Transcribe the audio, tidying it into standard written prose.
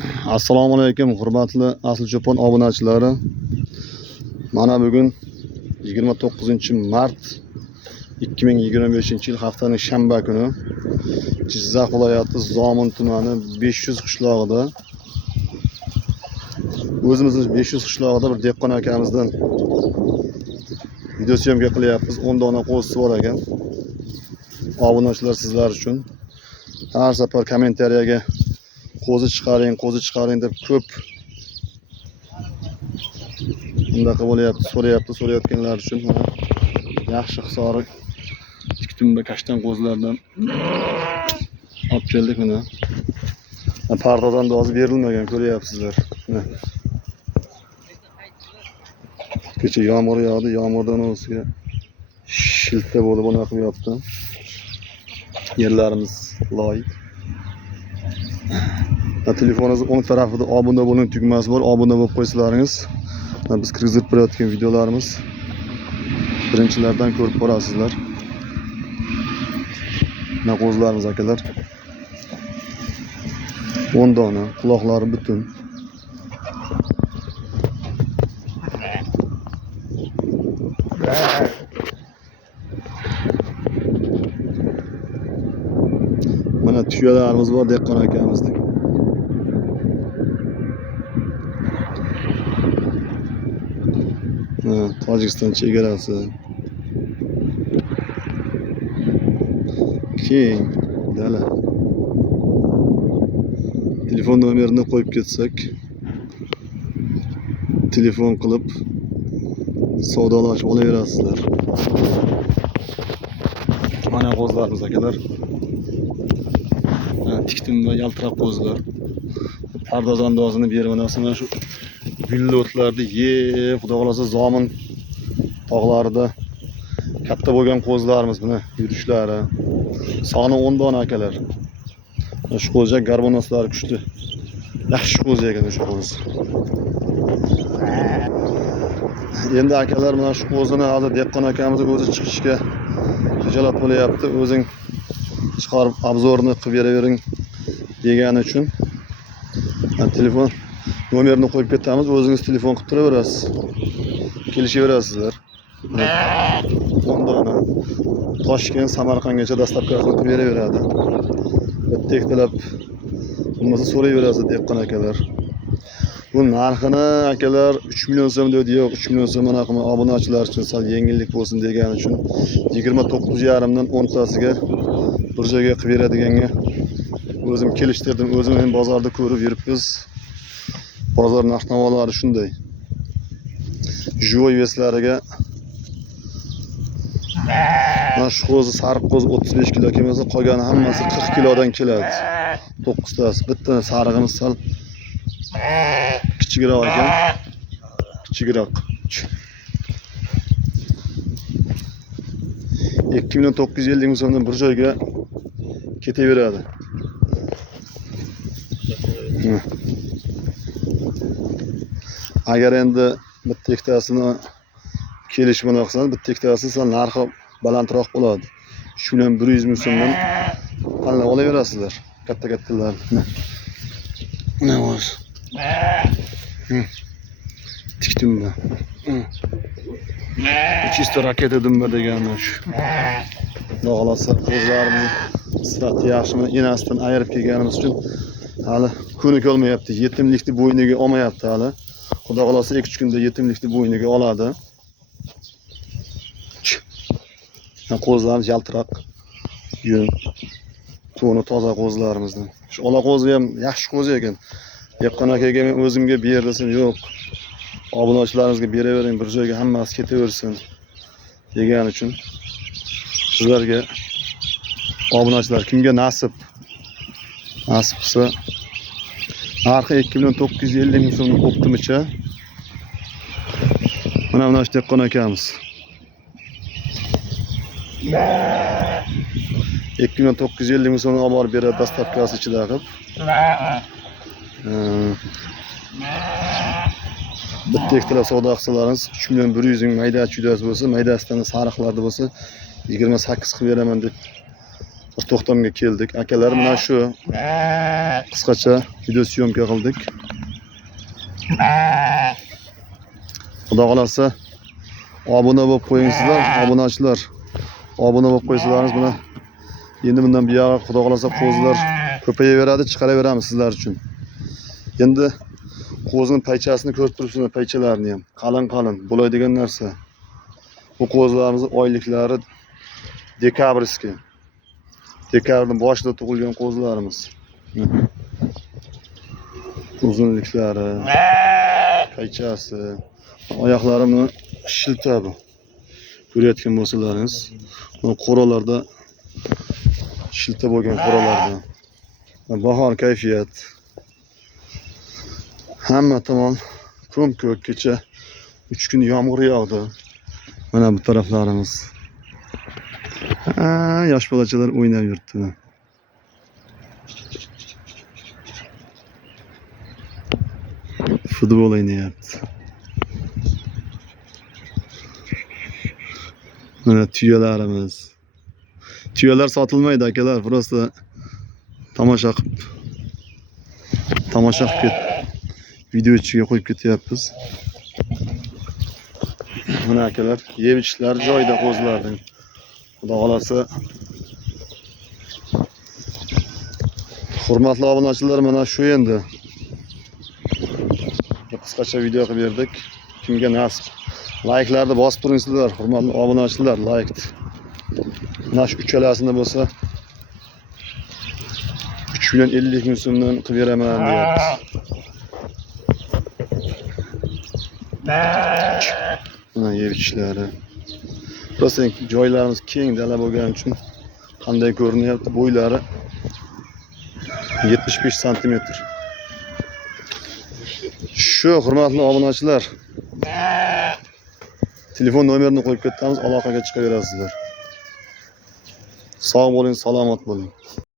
Assalomu alaykum hurmatli Asl Cho'pon obunachilari. Mana bugun 29-mart 2025-yil haftaning shanba kuni Jizzax viloyati Zomin tumani 500 qishlog'ida o'zimizning 500 qishlog'ida bir dehqon akamizdan video syomka qilyapmiz. 10 dona qo'zi bor ekan. Obunachilar sizlar uchun har safar kommentariyaga qo'zi chiqaring deb ko'p bunaqa bo'lyapti, so'rayotganlar uchun mana yaxshi hisori ikki kashtan qo'zilardan olib keldik. Mana pardodan dozi berilmagan, ko'ryapsizlar. Kecha yomg'ir yog'di, yomg'irdan o'ziga shilta bo'lib bunaqa qilyapti. Yerlarimiz loy. Telefoningiz o'ng tarafida obuna bo'ling tugmasi bor. Obuna bo'lib qo'ysalaringiz biz kirgizib berayotgan videolarimiz birinchilardan ko'rib borasizlar. Mana qo'zlarimiz akalar. 10 dona, quloqlari butun. Mana tuyalarimiz bor dehqon akamizning. Tojikiston chegarasi. Keng dala. Telefon nomerini qo'yib ketsak, telefon qilib savdolashib olaverasizlar. Mana qo'zlarimiz akalar. Tikdim va yaltiroq qo'zlar. Pardoz andozini berib mana shu gulli o'tlarni yeb, xudo xolasa Zomin tog'larida katta bo'lgan qo'zlarimiz buni yurishlari. Soni 10 dona akalar. Shu qo'zi garbonoslari kuchli. Yaxshi qo'zi ekan o'sha qo'zi. Endi akalar mana shu qo'zini hozir dehqon akamiz o'zi chiqishga xijolat bo'lyapti. O'zing chiqarib obzorni qilib beravering degani uchun telefon nomerini qo'yib ketamiz. O'zingiz telefon qilib turaverasiz. Kelishaverasizlar. 10 dona Toshkent, Samarqandgacha dastavkasini qilib beraveradi. Bitta ikkalab bo'lmasa so'rayverasiz dehqon akalar. Bu narxini akalar 3 million so'm dedi, yo'q 3 million so'm mana qilma obunachilar uchun sal yengillik bo'lsin degani uchun 29,5 dan 10 tasiga bir joyga qilib beradiganga o'zim kelishtirdim. O'zim ham bozorda ko'rib yuribmiz. Bozor narx-navolari shunday. Joy veslariga mana shu qo'zi sariq qo'zi 35 kilo kelmasa, qolgani hammasi 40 kilodan keladi. 9 tasi. Bitta sarig'imiz sal kichikroq ekan. Kichikroq. 2,950 ming so'mdan bir joyga ketaveradi. Agar endi bitta ikkitasini kelishib qilsangiz, bitta ikkitasi sal narxi balandroq bo'ladi. Shu bilan 100 ming so'mdan tanlab olaverasizlar. Katta-kattalar. Mana o'z. Tikdimba. Chisto raketa dumba degani shu. Xudo xolasa qo'zlarimiz sifati yaxshimi, enasidan ayirib kelganimiz uchun hali ko'nik olmayapti. Yetimlikni bo'yniga olmayapti hali. Xudo xolasa 2-3 kunda yetimlikni bo'yniga oladi. Qo'zlarimiz yaltiroq, yun, to'ni toza qo'zlarimizdan. Shu ola qo'zi ham yaxshi qo'zi ekan. Dehqon akaga men o'zimga ber desam, yo'q. Obunachilarimizga beravering, bir joyga hammasi ketaversin degan uchun sizlarga obunachilar kimga nasib qilsa narxi 2,950 ming so'm o'ptimicha. Mana shu dehqon akamiz 2,950 ming so'm olib borib beradi dastavkasi ichida qilib. Bitta ikkita savdo qilsalaringiz 3,100 ming mayda-chuydas bo'lsa, maydasidan sariqlarda bo'lsa 28 qilib beraman deb bir to'xtamga keldik. Akalar mana shu qisqacha video syomka qildik. Xudo xolasa obuna bo'lib qo'yingsizlar, obunachilar. Obuna bo'lib qo'ysalaringiz mana endi bundan buyog'i xudo xolasa qo'zilar ko'payaveradi, chiqaraveramiz sizlar uchun. Endi qo'zining paychasini ko'rib turibsizlar, paychalarini ham qalin bo'ladigan narsa. Bu qo'zilarimizning oyliklari dekabrski. Dekabrning boshida tug'ilgan qo'zilarimiz. Uzunliklari, paychasi, oyoqlarini shilta bu. Ko'rayotgan bo'lsalaringiz, bu qo'ralarda shilta bo'lgan qo'ralarda. Bahor kayfiyat. Hamma tomon ko'm-ko'k, kecha 3 kun yomg'ir yog'di. Mana bu taraflarimiz. Yosh bolachalar o'ynab yuribdi. Futbol o'ynayapti. Mana tuyalarimiz. Tuyalar sotilmaydi akalar, prosta tomosha qilib video ichiga qo'yib ketyapmiz. Mana akalar, yeb ichishlar joyida qo'zilarning. Xudo xolasa. Hurmatli obunachilar, mana shu endi. Qisqacha video qilib berdik. Kimga nasib. Like'larni bosib turingizlar, hurmatli obunachilar, like. Mana shu uchalasini bo'lsa 3,50 ming so'mdan qilib beraman deyapti. Mana yeb ichishlari. Rosa joylarimiz keng dala bo'lgani uchun qanday ko'rinyapti, bo'ylari 75 cm. Shu hurmatli obunachilar, telefon nomerini qo'yib ketamiz, aloqaga chiqaverasizlar. Sog' bo'ling, salomat bo'ling.